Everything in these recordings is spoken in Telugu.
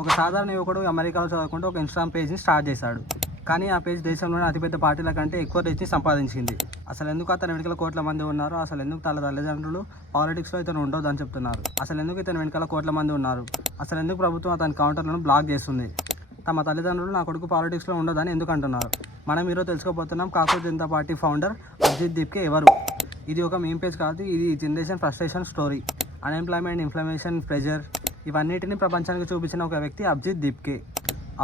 ఒక సాధారణ యువకుడు అమెరికాలో చదువుకుంటూ ఒక ఇన్స్టాగ్రామ్ పేజ్ని స్టార్ట్ చేశాడు. కానీ ఆ పేజ్ దేశంలోనే అతిపెద్ద పార్టీల కంటే ఎక్కువ రీచ్ని సంపాదించింది. అసలు ఎందుకు అతని వెనుకల కోట్ల మంది ఉన్నారు? అసలు ఎందుకు తన తల్లిదండ్రులు పాలిటిక్స్లో ఇతను ఉండొద్దు అని చెప్తున్నారు? అసలు ఎందుకు ఇతని వెనుకల కోట్ల మంది ఉన్నారు? అసలు ఎందుకు ప్రభుత్వం అతని కౌంటర్లను బ్లాక్ చేస్తుంది? తమ తల్లిదండ్రులు నా కొడుకు పాలిటిక్స్లో ఉండదని ఎందుకు అంటున్నారు? మనం ఈరోజు తెలుసుకోబోతున్నాం cockroach Janata party founder Abhijit Dipke ఎవరు. ఇది ఒక మీమ్ పేజ్ కాదు, ఇది generation frustration story. Unemployment, inflammation, pressure ఇవన్నిటిని ప్రపంచానికి చూపించిన ఒక వ్యక్తి అభిజిత్ దీప్కే.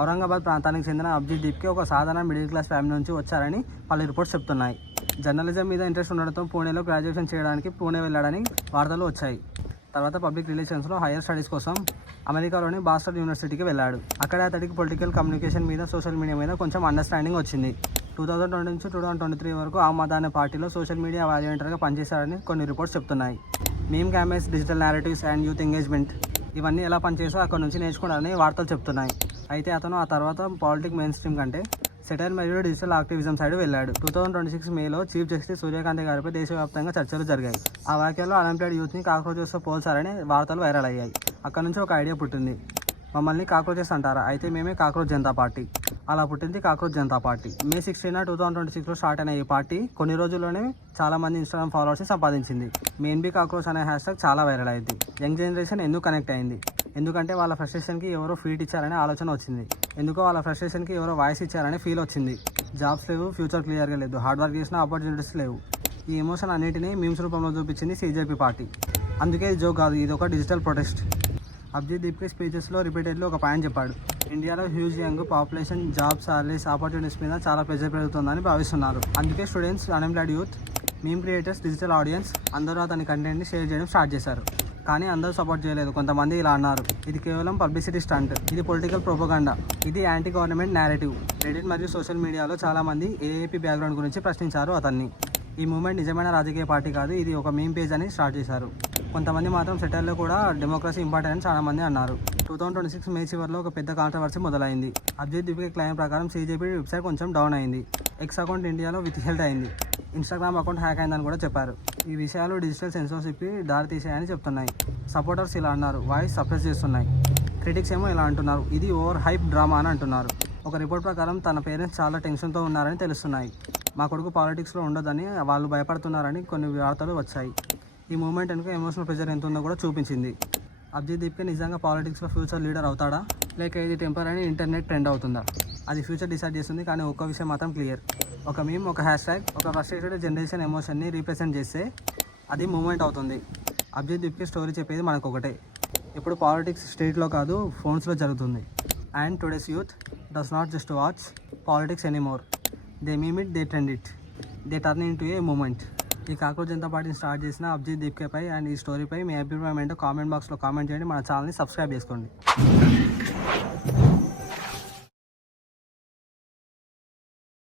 ఔరంగాబాద్ ప్రాంతానికి చెందిన అభిజిత్ దీప్కే ఒక సాధారణ మిడిల్ క్లాస్ ఫ్యామిలీ నుంచి వచ్చారని పలు రిపోర్ట్స్ చెప్తున్నాయి. జర్నలిజం మీద ఇంట్రెస్ట్ ఉండడంతో పూణేలో గ్రాడ్యుయేషన్ చేయడానికి పూణే వెళ్ళాడని వార్తలు వచ్చాయి. తర్వాత పబ్లిక్ రిలేషన్స్లో హైయర్ స్టడీస్ కోసం అమెరికాలోని బాస్టన్ యూనివర్సిటీకి వెళ్ళాడు. అక్కడే అతడికి పొలిటికల్ కమ్యూనికేషన్ మీద, సోషల్ మీడియా మీద కొంచెం అండర్స్టాండింగ్ వచ్చింది. 2020 నుంచి 2023 వరకు ఆమ్ ఆద్మీ పార్టీలో సోషల్ మీడియా వాలంటీర్గా పనిచేశారని కొన్ని రిపోర్ట్స్ చెప్తున్నాయి. Meme campaigns, digital narratives and youth engagement ఇవన్నీ ఎలా పనిచేసో అక్కడ నుంచి నేర్చుకున్నారని వార్తలు చెప్తున్నాయి. అయితే అతను ఆ తర్వాత పాలిటిక్ మెయిన్ స్ట్రీమ్ కంటే సెటైర్ మరియు డిజిటల్ యాక్టివిజం సైడ్ వెళ్ళాడు. 2026 మేలో చీఫ్ జస్టిస్ సూర్యకాంత్ గారిపై దేశవ్యాప్తంగా చర్చలు జరిగాయి. ఆ వ్యాఖ్యలో అన్ఎంప్లాయిడ్ యూత్ని కాక్రోచెస్తో పోల్చారని వార్తలు వైరల్ అయ్యాయి. అక్కడ నుంచి ఒక ఐడియా పుట్టింది, మమ్మల్ని కాక్రోచెస్ అంటారా, అయితే మేమే కాక్రోచ్ జనతా పార్టీ. అలా పుట్టింది కాక్రోచ్ జనతా పార్టీ. May 16, 2026లో స్టార్ట్ అయిన ఈ పార్టీ కొన్ని రోజుల్లోనే చాలా మంది ఇన్స్టాగ్రామ్ ఫాలోవర్స్ని సంపాదించింది. మెయిన్ బీ కాక్రోచ్ అనే హ్యాష్టాగ్ చాలా వైరల్ అయింది. యంగ్ జనరేషన్ ఎందుకు కనెక్ట్ అయింది? ఎందుకంటే వాళ్ళ ఫ్రస్ట్రేషన్కి ఎవరో ఫీట్ ఇచ్చారనే ఆలోచన వచ్చింది. ఎందుకో వాళ్ళ ఫ్రస్ట్రేషన్కి ఎవరో వాయిస్ ఇచ్చారనే ఫీల్ వచ్చింది. జాబ్స్ లేవు, ఫ్యూచర్ క్లియర్గా లేదు, హార్డ్ వర్క్ చేసిన ఆపర్చునిటీస్ లేవు. ఈ ఎమోషన్ అన్నిటినీ మీమ్స్ రూపంలో చూపించింది CJP పార్టీ. అందుకే ఇది జోక్ కాదు, ఇది ఒక డిజిటల్ ప్రొటెస్ట్. అభిజిత్ దీప్కే స్పీచెస్లో రిపీటెడ్లీ ఒక పాయింట్ చెప్పాడు. ఇండియాలో huge young population, jobs, salaries, opportunities మీద చాలా ప్రెజర్ పెరుగుతుందని భావిస్తున్నారు. అందుకే students, unemployed youth, meme creators, digital audience అందరూ అతని కంటెంట్ని షేర్ చేయడం స్టార్ట్ చేశారు. కానీ అందరూ సపోర్ట్ చేయలేదు. కొంతమంది ఇలా అన్నారు, ఇది కేవలం పబ్లిసిటీ స్టంట్, ఇది పొలిటికల్ ప్రొపగండా, ఇది యాంటీ గవర్నమెంట్ నేరేటివ్. రెడిట్ మరియు సోషల్ మీడియాలో చాలామంది AAP బ్యాక్గ్రౌండ్ గురించి ప్రశ్నించారు అతన్ని. ఈ మూవ్మెంట్ నిజమైన రాజకీయ పార్టీ కాదు, ఇది ఒక మీమ్ పేజ్ అని స్టార్ట్ చేశారు. కొంతమంది మాత్రం సెటైర్లో కూడా డెమోక్రసీ ఇంపార్టెంట్ అని చాలామంది అన్నారు. 2026 మే చివరిలో ఒక పెద్ద కాంట్రవర్సీ మొదలైంది. అభిజిత్ దీప్కే క్లెయిమ్ ప్రకారం CJP వెబ్సైట్ కొంచెం డౌన్ అయింది. ఎక్స్ అకౌంట్ ఇండియాలో విత్హెల్డ్ అయింది. ఇన్స్టాగ్రామ్ అకౌంట్ హ్యాక్ అయిందని కూడా చెప్పారు. ఈ విషయాలు డిజిటల్ సెన్సార్షిప్కి దారితీసాయని చెప్తున్నాయి. సపోర్టర్స్ ఇలా అన్నారు, వాయిస్ సప్రెస్ చేస్తున్నాయి. క్రిటిక్స్ ఏమో ఇలా అంటున్నారు, ఇది ఓవర్ హైప్ డ్రామా అని అంటున్నారు. ఒక రిపోర్ట్ ప్రకారం తన పేరెంట్స్ చాలా టెన్షన్తో ఉన్నారని తెలుస్తున్నాయి. మా కొడుకు పాలిటిక్స్లో ఉండొద్దని వాళ్ళు భయపడుతున్నారని కొన్ని వార్తలు వచ్చాయి. ఈ మూమెంట్ వెనుక ఎమోషనల్ ప్రెజర్ ఎంత ఉందో కూడా చూపించింది. అభిజిత్ దీప్కే నిజంగా పాలిటిక్స్లో ఫ్యూచర్ లీడర్ అవుతాడా, లేక ఇది టెంపరరీ ఇంటర్నెట్ ట్రెండ్ అవుతుందా? అది ఫ్యూచర్ డిసైడ్ చేస్తుంది. కానీ ఒక్క విషయం మాత్రం క్లియర్, ఒక మీమ్, ఒక హ్యాష్ట్యాగ్, ఒక ఫ్రస్ట్రేటెడ్ జనరేషన్ ఎమోషన్ని రీప్రజెంట్ చేస్తే అది మూమెంట్ అవుతుంది. అభిజిత్ దీప్కే స్టోరీ చెప్పేది మనకు ఒకటే, ఇప్పుడు పాలిటిక్స్ స్టేట్లో కాదు, ఫోన్స్లో జరుగుతుంది. And today's youth does not just watch politics anymore, they meme it, they trend it, they turn into a moment. ఈ కాక్రోచ్ జనతా పార్టీని స్టార్ట్ చేసిన అభిజిత్ దీప్కేపై అండ్ ఈ స్టోరీపై మీ అభిప్రాయం ఏంటో కామెంట్ బాక్స్లో కామెంట్ చేయండి. మన ఛానల్ని సబ్స్క్రైబ్ చేసుకోండి.